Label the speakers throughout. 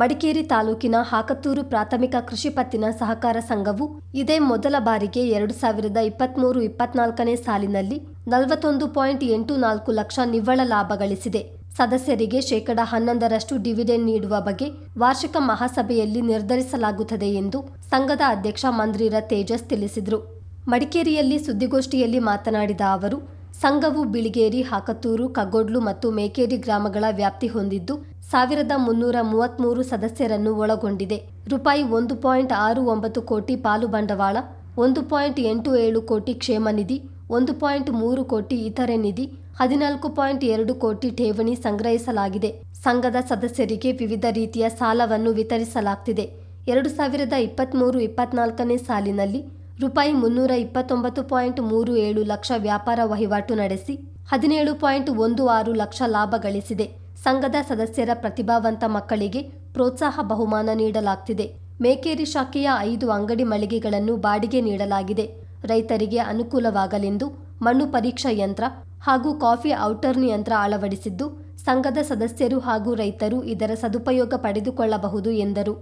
Speaker 1: ಮಡಿಕೇರಿ ತಾಲೂಕಿನ ಹಾಕತ್ತೂರು ಪ್ರಾಥಮಿಕ ಕೃಷಿ ಪತ್ತಿನ ಸಹಕಾರ ಸಂಘವು ಇದೇ ಮೊದಲ ಬಾರಿಗೆ ಎರಡು ಸಾವಿರದ ಇಪ್ಪತ್ಮೂರು ಇಪ್ಪತ್ನಾಲ್ಕನೇ ಸಾಲಿನಲ್ಲಿ ನಲವತ್ತೊಂದು ಪಾಯಿಂಟ್ ಎಂಟು ನಾಲ್ಕು ಲಕ್ಷ ನಿವ್ವಳ ಲಾಭ ಗಳಿಸಿದೆ. ಸದಸ್ಯರಿಗೆ ಶೇಕಡ ಹನ್ನೊಂದರಷ್ಟು ಡಿವಿಡೆಂಡ್ ನೀಡುವ ಬಗ್ಗೆ ವಾರ್ಷಿಕ ಮಹಾಸಭೆಯಲ್ಲಿ ನಿರ್ಧರಿಸಲಾಗುತ್ತದೆ ಎಂದು ಸಂಘದ ಅಧ್ಯಕ್ಷ ಮಂದ್ರೀರ ತೇಜಸ್ ತಿಳಿಸಿದರು. ಮಡಿಕೇರಿಯಲ್ಲಿ ಸುದ್ದಿಗೋಷ್ಠಿಯಲ್ಲಿ ಮಾತನಾಡಿದ ಅವರು, ಸಂಘವು ಬಿಳಿಗೇರಿ, ಹಾಕತ್ತೂರು ಕಗ್ಗೊಡ್ಲು ಮತ್ತು ಮೇಕೇರಿ ಗ್ರಾಮಗಳ ವ್ಯಾಪ್ತಿ ಹೊಂದಿದ್ದು ಸಾವಿರದ ಮುನ್ನೂರ ಮೂವತ್ತ್ಮೂರು ಸದಸ್ಯರನ್ನು ಒಳಗೊಂಡಿದೆ. ರೂಪಾಯಿ ಒಂದು ಪಾಯಿಂಟ್ ಆರು ಒಂಬತ್ತು ಕೋಟಿ ಪಾಲು ಬಂಡವಾಳ, ಒಂದು ಪಾಯಿಂಟ್ ಎಂಟು ಏಳು ಕೋಟಿ ಕ್ಷೇಮ ನಿಧಿ, ಒಂದು ಪಾಯಿಂಟ್ ಮೂರು ಕೋಟಿ ಇತರೆ ನಿಧಿ, ಹದಿನಾಲ್ಕು ಪಾಯಿಂಟ್ ಎರಡು ಕೋಟಿ ಠೇವಣಿ ಸಂಗ್ರಹಿಸಲಾಗಿದೆ. ಸಂಘದ ಸದಸ್ಯರಿಗೆ ವಿವಿಧ ರೀತಿಯ ಸಾಲವನ್ನು ವಿತರಿಸಲಾಗ್ತಿದೆ. ಎರಡು ಸಾವಿರದ ಇಪ್ಪತ್ತ್ಮೂರು ಇಪ್ಪತ್ನಾಲ್ಕನೇ ಸಾಲಿನಲ್ಲಿ ರೂಪಾಯಿ ಮುನ್ನೂರ ಇಪ್ಪತ್ತೊಂಬತ್ತು ಪಾಯಿಂಟ್ ಮೂರು ಏಳು ಲಕ್ಷ ವ್ಯಾಪಾರ ವಹಿವಾಟು ನಡೆಸಿ, ಹದಿನೇಳು ಪಾಯಿಂಟ್ ಒಂದು ಆರು ಲಕ್ಷ ಲಾಭ ಗಳಿಸಿದೆ. ಸಂಘದ ಸದಸ್ಯರ ಪ್ರತಿಭಾವಂತ ಮಕ್ಕಳಿಗೆ ಪ್ರೋತ್ಸಾಹ ಬಹುಮಾನ ನೀಡಲಾಗ್ತಿದೆ. ಮೇಕೇರಿ ಶಾಖೆಯ ಐದು ಅಂಗಡಿ ಮಳಿಗೆಗಳನ್ನು ಬಾಡಿಗೆ ನೀಡಲಾಗಿದೆ. ರೈತರಿಗೆ ಅನುಕೂಲವಾಗಲೆಂದು ಮಣ್ಣು ಪರೀಕ್ಷಾ ಯಂತ್ರ ಹಾಗೂ ಕಾಫಿ ಔಟರ್ನ್ ಯಂತ್ರ ಅಳವಡಿಸಿದ್ದು, ಸಂಘದ ಸದಸ್ಯರು ಹಾಗೂ ರೈತರು ಇದರ ಸದುಪಯೋಗ ಪಡೆದುಕೊಳ್ಳಬಹುದು ಎಂದರು.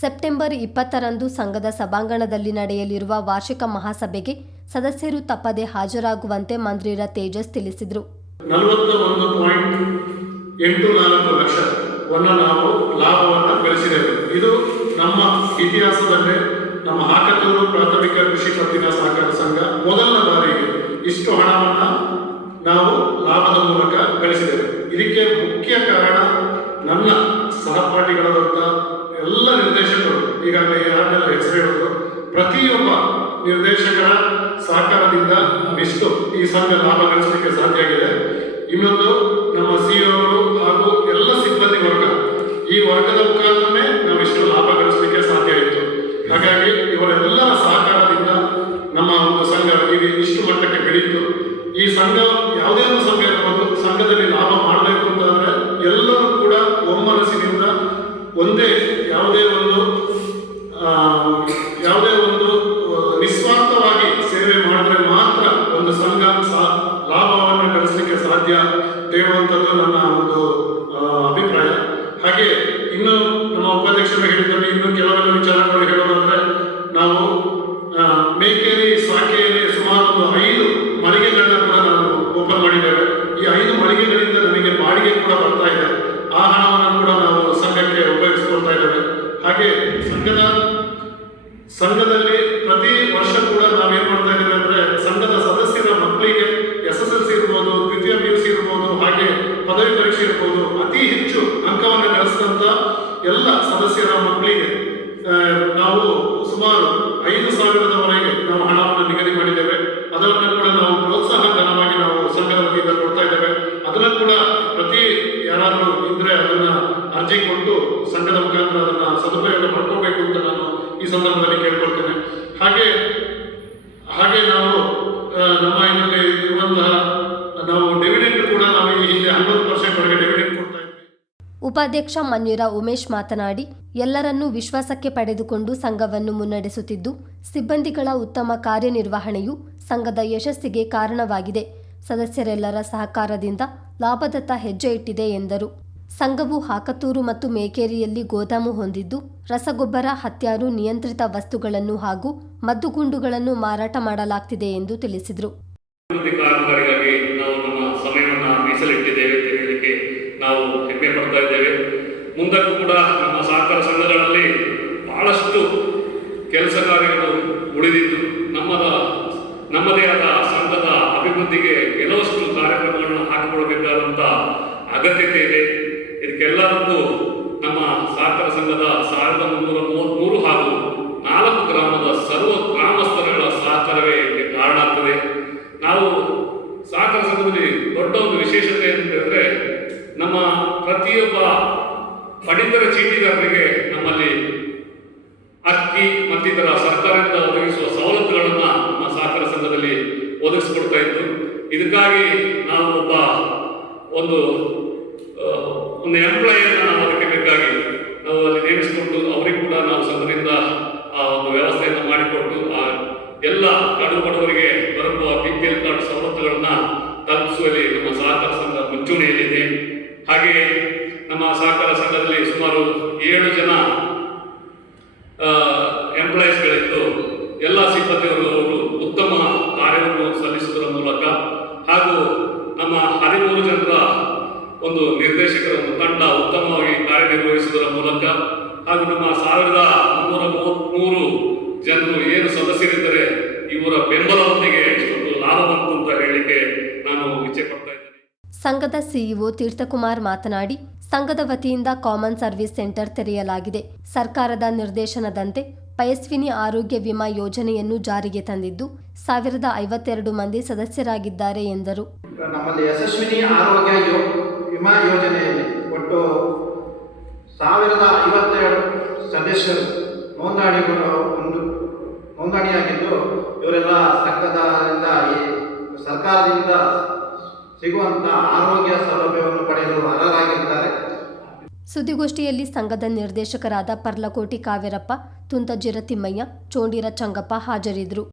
Speaker 1: ಸೆಪ್ಟೆಂಬರ್ ಇಪ್ಪತ್ತರಂದು ಸಂಘದ ಸಭಾಂಗಣದಲ್ಲಿ ನಡೆಯಲಿರುವ ವಾರ್ಷಿಕ ಮಹಾಸಭೆಗೆ ಸದಸ್ಯರು ತಪ್ಪದೆ ಹಾಜರಾಗುವಂತೆ ಮಂತ್ರಿರ ತೇಜಸ್ ತಿಳಿಸಿದರು.
Speaker 2: ಎಂಟು ನಾಲ್ಕು ಲಕ್ಷವನ್ನು ನಾವು ಲಾಭವನ್ನು ಗಳಿಸಿದೆವು ಇದು ನಮ್ಮ ಇತಿಹಾಸದಲ್ಲೇ ನಮ್ಮ ಹಾಕತೂರು ಪ್ರಾಥಮಿಕ ಕೃಷಿ ಪತ್ತಿನ ಸಹಕಾರ ಸಂಘ ಮೊದಲ ಬಾರಿಗೆ ಇಷ್ಟು ಹಣವನ್ನು ನಾವು ಲಾಭದ ಮೂಲಕ ಗಳಿಸಿದೆವು ಇದಕ್ಕೆ ಮುಖ್ಯ ಕಾರಣ ನನ್ನ ಸಹಪಾಠಿಗಳಾದಂಥ ಎಲ್ಲ ನಿರ್ದೇಶಕರು, ಈಗಾಗಲೇ ಯಾರನ್ನೆಲ್ಲ ಹೆಸರು ಹೇಳಿದ್ರು ಪ್ರತಿಯೊಬ್ಬ ನಿರ್ದೇಶಕರ ಸಹಕಾರದಿಂದ ಇಷ್ಟು ಈ ಸಂಘ ಲಾಭ ಗಳಿಸಲಿಕ್ಕೆ ಸಾಧ್ಯ ಆಗಿದೆ. ಇನ್ನೊಂದು ಹಾಗೂ ಎಲ್ಲ ಸಿಬ್ಬಂದಿ ವರ್ಗ. ಈ ವರ್ಗದ ಮುಖಾಂತರನೇ ನಾವು ಇಷ್ಟು ಲಾಭ ಗಳಿಸಲಿಕ್ಕೆ ಸಾಧ್ಯ ಆಯಿತು. ಹಾಗಾಗಿ ಇವರೆಲ್ಲರ ಸಹಕಾರದಿಂದ ನಮ್ಮ ಒಂದು ಸಂಘ ಇಲ್ಲಿ ಇಷ್ಟು ಮಟ್ಟಕ್ಕೆ ಬೆಳೀತು. ಈ ಸಂಘ ಯಾವುದೇ ಒಂದು ಸಂಘ ಇರ್ಬೋದು ಸಂಘದಲ್ಲಿ ಲಾಭ ಮಾಡಬೇಕು ಅಂತಂದ್ರೆ ಎಲ್ಲರೂ ಕೂಡ ಒಮ್ಮನಸ್ಸಿನಿಂದ ಒಂದೇ ಯಾವುದೇ ಒಂದು ಆ, ಅರ್ಜಿ ಕೊಟ್ಟು ಸಂಘದ ಮುಖಾಂತರ ಅದನ್ನ ಸದುಪಯೋಗ ಮಾಡ್ಕೋಬೇಕು ಅಂತ ನಾನು ಈ ಸಂದರ್ಭದಲ್ಲಿ ಕೇಳ್ಕೊಳ್ತೇನೆ. ಹಾಗೆ ಹಾಗೆ ನಾವು ನಮ್ಮ ಇದರಲ್ಲಿ ಇರುವಂತಹ ನಾವು ಡಿವಿಡೆಂಡ್ ಕೂಡ ನಾವು ಈ ಹಿಂದೆ ಹನ್ನೊಂದು ಪರ್ಸೆಂಟ್ ವರೆಗೆ ಡಿವಿಡೆಂಡ್ ಕೊಡ್ತಾ ಇದ್ವಿ.
Speaker 1: ಉಪಾಧ್ಯಕ್ಷ ಮನ್ಯೂರ ಉಮೇಶ್ ಮಾತನಾಡಿ, ಎಲ್ಲರನ್ನೂ ವಿಶ್ವಾಸಕ್ಕೆ ಪಡೆದುಕೊಂಡು ಸಂಘವನ್ನು ಮುನ್ನಡೆಸುತ್ತಿದ್ದು, ಸಿಬ್ಬಂದಿಗಳ ಉತ್ತಮ ಕಾರ್ಯನಿರ್ವಹಣೆಯು ಸಂಘದ ಯಶಸ್ಸಿಗೆ ಕಾರಣವಾಗಿದೆ. ಸದಸ್ಯರೆಲ್ಲರ ಸಹಕಾರದಿಂದ ಲಾಭದತ್ತ ಹೆಜ್ಜೆ ಇಟ್ಟಿದೆ ಎಂದರು. ಸಂಘವು ಹಾಕತೂರು ಮತ್ತು ಮೇಕೇರಿಯಲ್ಲಿ ಗೋದಾಮು ಹೊಂದಿದ್ದು, ರಸಗೊಬ್ಬರ, ಹತ್ಯಾರು, ನಿಯಂತ್ರಿತ ವಸ್ತುಗಳನ್ನು ಹಾಗೂ ಮದ್ದುಗುಂಡುಗಳನ್ನು ಮಾರಾಟ ಮಾಡಲಾಗ್ತಿದೆ ಎಂದು ತಿಳಿಸಿದರು.
Speaker 3: ನಾವು ಹೆಮ್ಮೆ ಪಡ್ತಾ ಇದ್ದೇವೆ. ಮುಂದಕ್ಕೂ ಕೂಡ ನಮ್ಮ ಸಹಕಾರ ಸಂಘಗಳಲ್ಲಿ ಬಹಳಷ್ಟು ಕೆಲಸ ಕಾರ್ಯಗಳು ಉಳಿದಿದ್ದು, ನಮ್ಮದ, ನಮ್ಮದೇ ಆದ ಸಂಘದ ಅಭಿವೃದ್ಧಿಗೆ ಕೆಲವಷ್ಟು ಕಾರ್ಯಕ್ರಮಗಳನ್ನು ಹಾಕಿಕೊಳ್ಬೇಕಾದಂಥ ಅಗತ್ಯತೆ ಇದೆ. ಇದಕ್ಕೆಲ್ಲರಿಗೂ ನಮ್ಮ ಸಹಕಾರ ಸಂಘದ ಸಾವಿರದ ಮುನ್ನೂರ ಮೂವತ್ಮೂರು ಹಾಗೂ ನಾಲ್ಕು ಗ್ರಾಮದ ಸರ್ವ ಗ್ರಾಮಸ್ಥರುಗಳ ಸಹಕಾರವೇ ಇದಕ್ಕೆ ಕಾರಣ ಆಗ್ತದೆ. ನಾವು ಸಹಕಾರ ಸಂಘದಲ್ಲಿ ದೊಡ್ಡ ಒಂದು ವಿಶೇಷತೆ ಅಂತ ಹೇಳಿದ್ರೆ, ನಮ್ಮ ಪ್ರತಿಯೊಬ್ಬ ಪಡಿತರ ಚೀಟಿದಾರರಿಗೆ ನಮ್ಮಲ್ಲಿ ಅಕ್ಕಿ ಮತ್ತಿತರ ಸರ್ಕಾರದಿಂದ ಒದಗಿಸುವ ಸವಲತ್ತುಗಳನ್ನು ನಮ್ಮ ಸಹಕಾರ ಸಂಘದಲ್ಲಿ ಒದಗಿಸಿಕೊಡ್ತಾ ಇತ್ತು. ಇದಕ್ಕಾಗಿ ನಾವು ಒಬ್ಬ ಒಂದು ಒಂದು ಎಂಪ್ಲಾಯರ್ ನಾವು ಅದಕ್ಕೆ ಬೇಕಾಗಿ ನಾವು ಅಲ್ಲಿ ನೇಮಿಸಿಕೊಂಡು ಅವರಿಗೆ ಕೂಡ ನಾವು ಸಂಘದಿಂದ ಆ ಒಂದು ವ್ಯವಸ್ಥೆಯನ್ನು ಮಾಡಿಕೊಂಡು ಆ ಎಲ್ಲ ಕಡು ಬಡವರಿಗೆ ಬರುವ ಬಿ ಪಿ ಎಲ್ ಕಾರ್ಡ್ ಸವಲತ್ತುಗಳನ್ನ ತಲುಪಿಸುವಲ್ಲಿ ನಮ್ಮ ಸಹಕಾರ ಸಂಘ ಮುಂಚೂಣಿಯಲ್ಲಿದೆ. ಹಾಗೆಯೇ ನಮ್ಮ ಸಹಕಾರ ಸಂಘದಲ್ಲಿ ಸುಮಾರು ಏಳು ಜನ ಎಂಪ್ಲಾಯೀಸ್ಗಳಿದ್ದು ಎಲ್ಲ ಸಿಬ್ಬಂದಿಗಳು ಅವರು ಉತ್ತಮ ಒಂದು ನಿರ್ದೇಶಕರ ಒಂದು ತಂಡ ಉತ್ತಮವಾಗಿ ಕಾರ್ಯನಿರ್ವಹಿಸುವುದರ ಮೂಲಕ ಹಾಗೂ ನಮ್ಮ ಸಾವಿರದ ಮುನ್ನೂರ ಮೂವತ್ಮೂರು ಜನರು ಏನು ಸದಸ್ಯರಿದ್ದಾರೆ ಇವರ ಬೆಂಬಲದೊಂದಿಗೆ ಒಂದು ಲಾಭ ಬಂತು ಅಂತ ಹೇಳಿಕೆ ನಾನು ಇಚ್ಛೆ ಪಡ್ತಾ ಇದ್ದೇನೆ.
Speaker 1: ಸಂಘದ ಸಿಇಒ ತೀರ್ಥಕುಮಾರ್ ಮಾತನಾಡಿ ಸಂಘದ ವತಿಯಿಂದ ಕಾಮನ್ ಸರ್ವಿಸ್ ಸೆಂಟರ್ ತೆರೆಯಲಾಗಿದೆ. ಸರ್ಕಾರದ ನಿರ್ದೇಶನದಂತೆ ಪಯಸ್ವಿನಿ ಆರೋಗ್ಯ ವಿಮಾ ಯೋಜನೆಯನ್ನು ಜಾರಿಗೆ ತಂದಿದ್ದು ಸಾವಿರದ ಐವತ್ತೆರಡು ಮಂದಿ ಸದಸ್ಯರಾಗಿದ್ದಾರೆ ಎಂದರು.
Speaker 4: ನಮ್ಮಲ್ಲಿ ಯಶಸ್ವಿನಿ ಆರೋಗ್ಯ ವಿಮಾ ಯೋಜನೆಯಲ್ಲಿ ಒಟ್ಟು ಸಾವಿರದ ಐವತ್ತೆರಡು ಸದಸ್ಯರು ನೋಂದಣಿಗಳು ಒಂದು ನೋಂದಣಿಯಾಗಿದ್ದು, ಇವರೆಲ್ಲ ಸರ್ಕಾರದಿಂದ ಈ ಸರ್ಕಾರದಿಂದ ಸಿಗುವಂಥ ಆರೋಗ್ಯ ಸೌಲಭ್ಯವನ್ನು ಪಡೆಯಲು ಅರ್ಹರಾಗಿರ್ತಾರೆ.
Speaker 1: ಸುದ್ದಿಗೋಷ್ಠಿಯಲ್ಲಿ ಸಂಘದ ನಿರ್ದೇಶಕರಾದ ಪರ್ಲಕೋಟಿ ಕಾವೇರಪ್ಪ ತುಂತಜಿರ ತಿಮ್ಮಯ್ಯ, ಚೋಂಡಿರ ಚಂಗಪ್ಪ ಹಾಜರಿದ್ದರು.